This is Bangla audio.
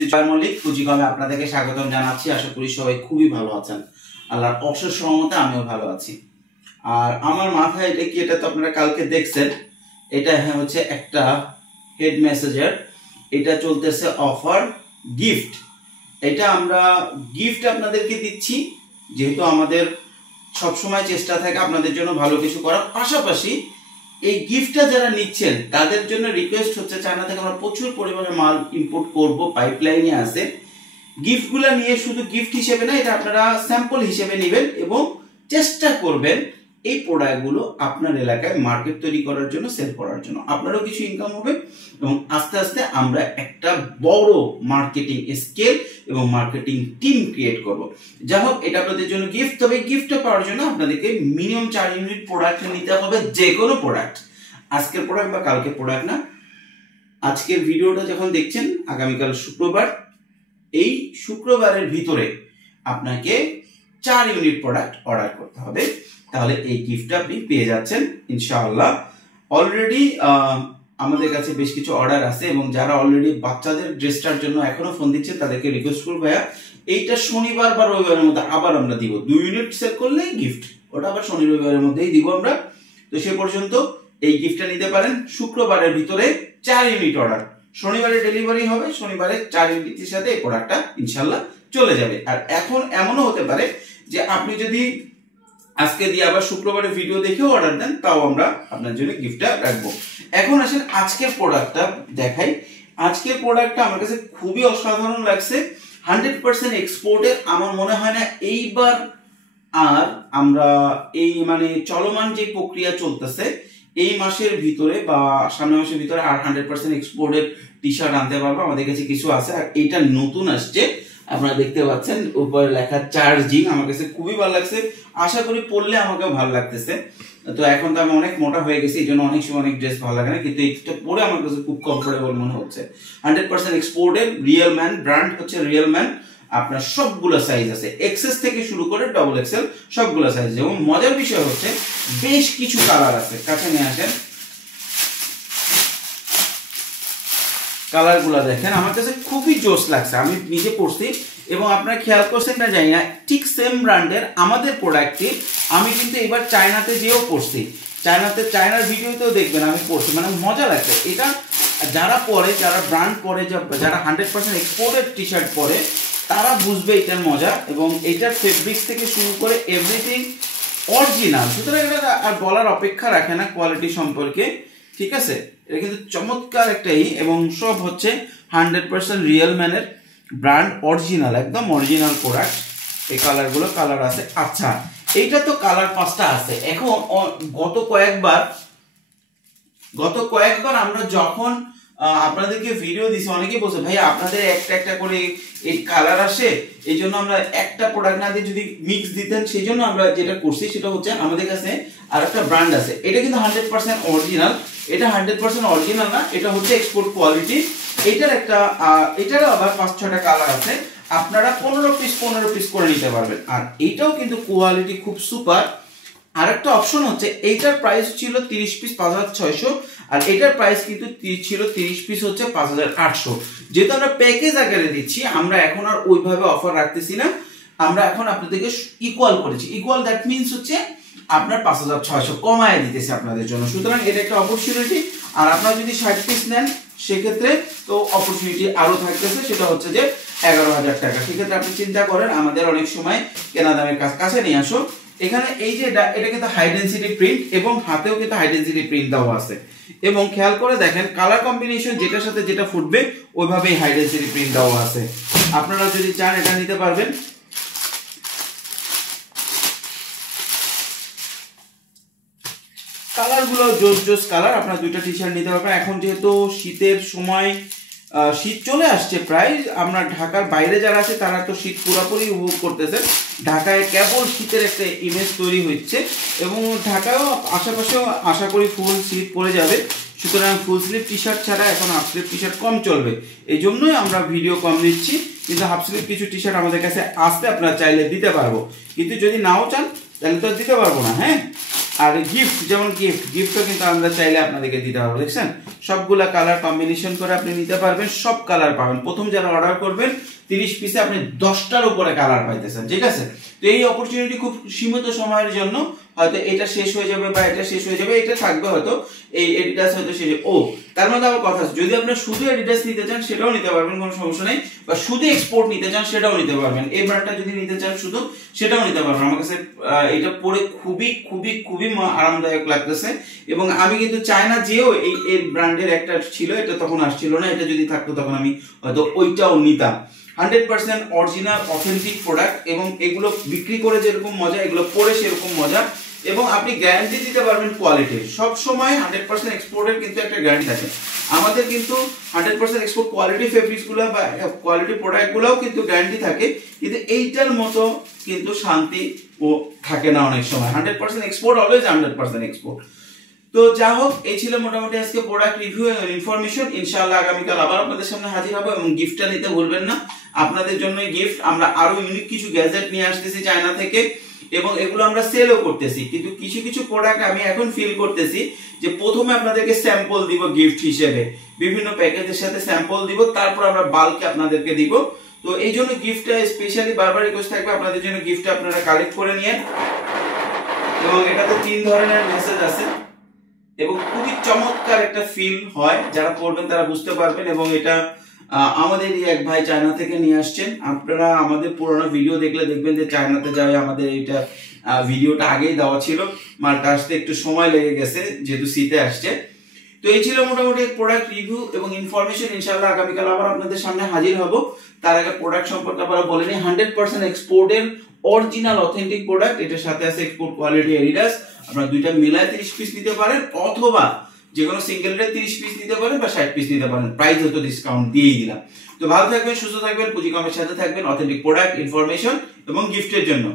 জয় মল্লিক পুঁজিকমে আপনাদেরকে স্বাগতম জানাচ্ছি। আশা করি সবাই খুবই ভালো আছেন। আল্লাহর অশেষ রহমতে আমিও ভালো আছি। আর আমার মাথায় এটা কি, এটা তো আপনারা কালকে দেখছেন, এটা হচ্ছে একটা হেড মেসেজার। এটা চলতেছে অফার গিফট। এটা আমরা গিফট আপনাদেরকে দিচ্ছি, যেহেতু আমাদের সবসময় চেষ্টা থাকে আপনাদের জন্য ভালো কিছু করার। পাশাপাশি এই গিফটটা যারা নিচ্ছেন তাদের জন্য রিকোয়েস্ট হচ্ছে, চায়না থেকে আমরা প্রচুর পরিমাণে মাল ইম্পোর্ট করব, পাইপলাইনে আছে। গিফটগুলো নিয়ে শুধু গিফট হিসেবে না, এটা আপনারা স্যাম্পল হিসেবে নেবেন এবং চেষ্টা করবেন এই প্রোডাক্টগুলো আপনার এলাকায় মার্কেট তৈরি করার জন্য, সেল করার জন্য। আপনারও কিছু ইনকাম হবে এবং আস্তে আস্তে আমরা একটা বড় মার্কেটিং স্কেল এবং মার্কেটিং টিম ক্রিয়েট করব। যাই হোক, এটা আপনাদের জন্য গিফট। তবে গিফটটা পাওয়ার জন্য আপনাদেরকে মিনিমাম 4 ইউনিট প্রোডাক্ট নিতে হবে, যে কোনো প্রোডাক্ট। আজকের প্রোডাক্ট বা কালকের প্রোডাক্ট না। আজকের ভিডিওটা যখন দেখছেন, আগামীকাল শুক্রবার, এই শুক্রবারের ভিতরে আপনাকে 4 ইউনিট প্রোডাক্ট অর্ডার করতে হবে, তাহলে এই গিফটটা আপনি পেয়ে যাচ্ছেন ইনশাআল্লাহ। অলরেডি আমাদের কাছে বেশ কিছু অর্ডার আছে এবং যারা অলরেডি বাচ্চাদের ড্রেসটার জন্য এখনো ফোন দিচ্ছেন তাদেরকে রিকোয়েস্ট করবো, ভাইয়া এইটা শনিবার বা রবিবারের মধ্যে আবার আমরা দিব। 2 ইউনিট সেল করলে গিফট, ওটা আবার শনি রবিবারের মধ্যেই দিব আমরা। তো সে পর্যন্ত এই গিফটটা নিতে পারেন। শুক্রবারের ভিতরে 4 ইউনিট অর্ডার, শনিবারে ডেলিভারি হবে, শনিবারে 4 ইউনিটের সাথে এই প্রোডাক্টটা ইনশাআল্লাহ চলে যাবে। আর এখন এমনও হতে পারে যে আপনি যদি আজকে দিয়ে আবার শুক্রবারে ভিডিও দেখেও অর্ডার দেন, তাও আমরা আপনার জন্য গিফটটা রাখবো। এখন আসেন আজকের প্রোডাক্টটা দেখাই। আজকের প্রোডাক্টটা আমার কাছে খুবই অসাধারণ লাগছে, 100% এক্সপোর্টের। আমার মনে হয় না এইবার আর আমরা এই চলমান যে প্রক্রিয়া চলতেছে এই মাসের ভিতরে বা সামনের মাসের ভিতরে আর 100% এক্সপোর্টের টি শার্ট আনতে পারবো। আমাদের কাছে কিছু আছে, আর এটা নতুন আসছে, আপনারা দেখতে পাচ্ছেন উপরে লেখা চার্জিং। আমার কাছে খুবই ভালো লাগছে, আশা করি পরলে আমাকেও ভালো লাগতেছে। তো এখন তো আমি অনেক মোটা হয়ে গেছি, এই জন্য অনেক সময় অনেক ড্রেস ভালো লাগে না, কিন্তু এটা পরে আমার কাছে খুব কমফোর্টেবল মনে হচ্ছে। 100% এক্সপোর্টের, রিয়েল ম্যান ব্র্যান্ড হচ্ছে রিয়েল ম্যান। আপনার সবগুলো সাইজ আছে, এক্সেস থেকে শুরু করে ডবল এক্সেল সবগুলো সাইজ। এবং মজার বিষয় হচ্ছে বেশ কিছু কালার আছে, কাছে নিয়ে আসেন। কালারগুলো দেখেন, আমার কাছে খুবই জোস লাগছে, আমি নিজে পড়ছি এবং আপনারা খেয়াল করছেন না জানি না, ঠিক সেম ব্র্যান্ডের আমাদের প্রোডাক্টটি আমি কিন্তু এবার চায়নাতে যেও পড়ছি। চায়নার ভিডিওতেও দেখবেন আমি পড়ছি, মজা লাগছে। এটা যারা পরে, যারা ব্র্যান্ড পরে, যারা 100% এক্সপোর্টেড টি শার্ট পরে, তারা বুঝবে এটার মজা। এবং এটার ফেব্রিক্স থেকে শুরু করে এভরিথিং অরিজিনাল, সুতরাং এটা আর বলার অপেক্ষা রাখে না কোয়ালিটি সম্পর্কে, ঠিক আছে। এটা কিন্তু চমৎকার একটাই, এবং সব হচ্ছে 100% রিয়েল ম্যানের ব্র্যান্ড, অরিজিনাল, একদম অরিজিনাল প্রোডাক্ট। এই কালারগুলো কালার আছে। আচ্ছা, এইটা তো কালার 5টা আছে। এখন গত কয়েকবার আমরা যখন আপনাদেরকে ভিডিও দিছি, অনেকেই বলছে ভাই আপনাদের একটা একটা করে এই কালার আসে, এই জন্য আমরা একটা প্রোডাক্ট না দিয়ে যদি মিক্স দিতেন, সেই জন্য আমরা যেটা করছি সেটা হচ্ছে আমাদের কাছে আর একটা ব্র্যান্ড আছে। এটা কিন্তু 100% অরিজিনাল, এটা 100% অরিজিনাল না, এটা হচ্ছে এক্সপোর্ট কোয়ালিটি। এটারও আবার 5-6টা কালার আছে, আপনারা 15 পিস করে নিতে পারবেন। আর এইটাও কিন্তু কোয়ালিটি খুব সুপার। আরেকটা অপশন হচ্ছে, এইটার প্রাইস ছিল 30 পিস 5600, আর এটার প্রাইস কিন্তু ছিল 30 পিস হচ্ছে 5800। যেহেতু আমরা প্যাকেজ আকারে দিচ্ছি, আমরা এখন আর ওইভাবে অফার রাখতেছি না, আমরা এখন আপনাদেরকে ইকুয়াল করেছি। ইকুয়াল দ্যাট মিনস হচ্ছে আপনার 5600 কমায় দিতেছে আপনাদের জন্য। সুতরাং এটা একটা অপরচুনিটি। আর আপনারা যদি 60 পিস নেন সেক্ষেত্রে তো অপরচুনিটি আরো থাকতেছে, সেটা হচ্ছে যে 11000 টাকা। সেক্ষেত্রে আপনি চিন্তা করেন, আমাদের অনেক সময় কেনা দামের কাছে নিয়ে আসো। এখানে এই যে এটা কিন্তু হাই ডেনসিটি প্রিন্ট, এবং হাতেও কিন্তু হাই ডেনসিটি প্রিন্ট দেওয়া আছে। এবং খেয়াল করে দেখেন, কালার কম্বিনেশন যেটার সাথে যেটা ফুটবে ওইভাবেই হাই ডেনসিটি প্রিন্ট দেওয়া আছে। আপনারা যদি চান এটা নিতে পারবেন। কালারগুলো জোস কালার, আপনারা 2টা টি শার্ট নিতে পারবেন। এখন যেহেতু শীতের সময়, শীত চলে আসছে প্রায়, আমরা ঢাকার বাইরে যারা আছে তারা তো শীত পুরোপুরি উপভোগ করতেছে। ঢাকায় কেবল শীতের একটা ইমেজ তৈরি হচ্ছে, এবং ঢাকায়ও আশেপাশেও আশা করি ফুল স্লিভ পরে যাবে। সুতরাং ফুল স্লিভ টি শার্ট ছাড়া এখন হাফ স্লিভ টি শার্ট কম চলবে, এই জন্যই আমরা ভিডিও কম নিচ্ছি। কিন্তু হাফ স্লিভ কিছু টি শার্ট আমাদের কাছে আসতে আপনারা চাইলে দিতে পারবো, কিন্তু যদি নাও চান তাহলে তো দিতে পারবো না। হ্যাঁ, আর গিফট, যেমন গিফটও কিন্তু আমরা চাইলে আপনাদেরকে দিতে পারবো। দেখছেন সবগুলা কালার কম্বিনেশন করে আপনি নিতে পারবেন, সব কালার পাবেন। প্রথম যারা অর্ডার করবেন 30 পিসে আপনি 10টার উপরে কালার পাইতেছেন, ঠিক আছে। তো এই অপরচুনিটি খুব সীমিত সময়ের জন্য, হয়তো এটা শেষ হয়ে যাবে বা এটা শেষ হয়ে যাবে, এটা থাকবে হয়তো, এই এডিডাস হয়তো শেষ। ও তার মধ্যে আবার কথা আছে, যদি আপনারা শুধু এডিডাস নিতে চান সেটাও নিতে পারবেন, কোনো সমস্যা নেই, বা শুধু এক্সপোর্ট নিতে চান সেটাও নিতে পারবেন। এই ব্র্যান্ডটা যদি নিতে চান শুধু, সেটাও নিতে পারবেন। আমার কাছে এটা পরে খুবই খুবই খুবই আরামদায়ক লাগতেছে, এবং আমি কিন্তু চায়না যেও এই ব্র্যান্ডের একটা ছিল, এটা তখন আসছিল না, এটা যদি থাকতো তখন আমি হয়তো ওইটাও নিতাম। 100% অরিজিনাল অথেন্টিক প্রোডাক্ট, এবং এগুলো বিক্রি করে যেরকম মজা, এগুলো পরে সেরকম মজা, এবং আপনি গ্যারান্টি দিতে পারবেন কোয়ালিটির। সব সময় 100% এক্সপোর্টের কিন্তু একটা গ্যারান্টি থাকে। আমাদের কিন্তু 100% এক্সপোর্ট কোয়ালিটি ফেব্রিক্সগুলো বা কোয়ালিটি প্রোডাক্টগুলোও কিন্তু গ্যারান্টি থাকে, কিন্তু এইটার মতো কিন্তু শান্তি ও থাকে না অনেক সময়। 100% এক্সপোর্ট, অলওয়েজ 100% এক্সপোর্ট। তো যা হোক, এই ছিল মোটামুটি আজকে প্রোডাক্ট রিভিউ এবং ইনফরমেশন। ইনশাআল্লাহ আগামীকাল আবার আপনাদের সামনে হাজির হবো, এবং গিফটটা নিতে ভুলবেন না। আপনাদের জন্য গিফট, আমরা আরো ইউনিক কিছু গ্যাজেট নিয়ে আসতেছি চায়না থেকে, এবং এগুলো আমরা সেলও করতেছি। কিন্তু কিছু কিছু প্রোডাক্ট আমি এখন ফিল করতেছি যে প্রথমে আপনাদেরকে স্যাম্পল দিব গিফট হিসেবে, বিভিন্ন প্যাকেজের সাথে স্যাম্পল দিব, তারপর আমরা বাল্কে আপনাদেরকে দিব। তো এই জন্য গিফটটা স্পেশালি বারবার রিকোয়েস্ট থাকবে আপনাদের জন্য, গিফটটা আপনারা কালেক্ট করে নিয়ে, এবং এটাতে 3 ধরনের মেসেজ আছে, এবং খুবই চমৎকার একটা ফিল হয়, যারা পড়বেন তারা বুঝতে পারবেন। এবং এটা আমাদের এক ভাই চায়না থেকে নিয়ে আসছেন। আপনারা আমাদের পুরোনো ভিডিও দেখলে দেখবেন যে চায়নাতে যাই আমাদের এটা ভিডিওটা আগেই দেওয়া ছিল, মালটা আসতে একটু সময় লেগে গেছে যেহেতু শীতে আসছে। তো এই ছিল মোটামুটি প্রোডাক্ট রিভিউ এবং ইনফরমেশন। ইনশাআল্লাহ আগামীকাল আবার আপনাদের সামনে হাজির হব। তার আগে প্রোডাক্ট সম্পর্কে আবার বলে নিই, 100% এক্সপোর্টের অরিজিনাল অথেন্টিক প্রোডাক্ট, এটার সাথে আছে এক্সপোর্ট কোয়ালিটি এডিডাস। আপনারা দুইটা মিলায় 30 পিস নিতে পারেন, অথবা যে কোনো সিঙ্গেলটা 30 পিস নিতে পারেন বা 60 পিস নিতে পারেন। প্রাইস হয়তো ডিসকাউন্ট দিয়েই দিলাম। তো ভালো থাকবেন, সুস্থ থাকবেন, পুঁজি কমের সাথে থাকবেন, অথেন্টিক প্রোডাক্ট, ইনফরমেশন এবং গিফটের জন্য।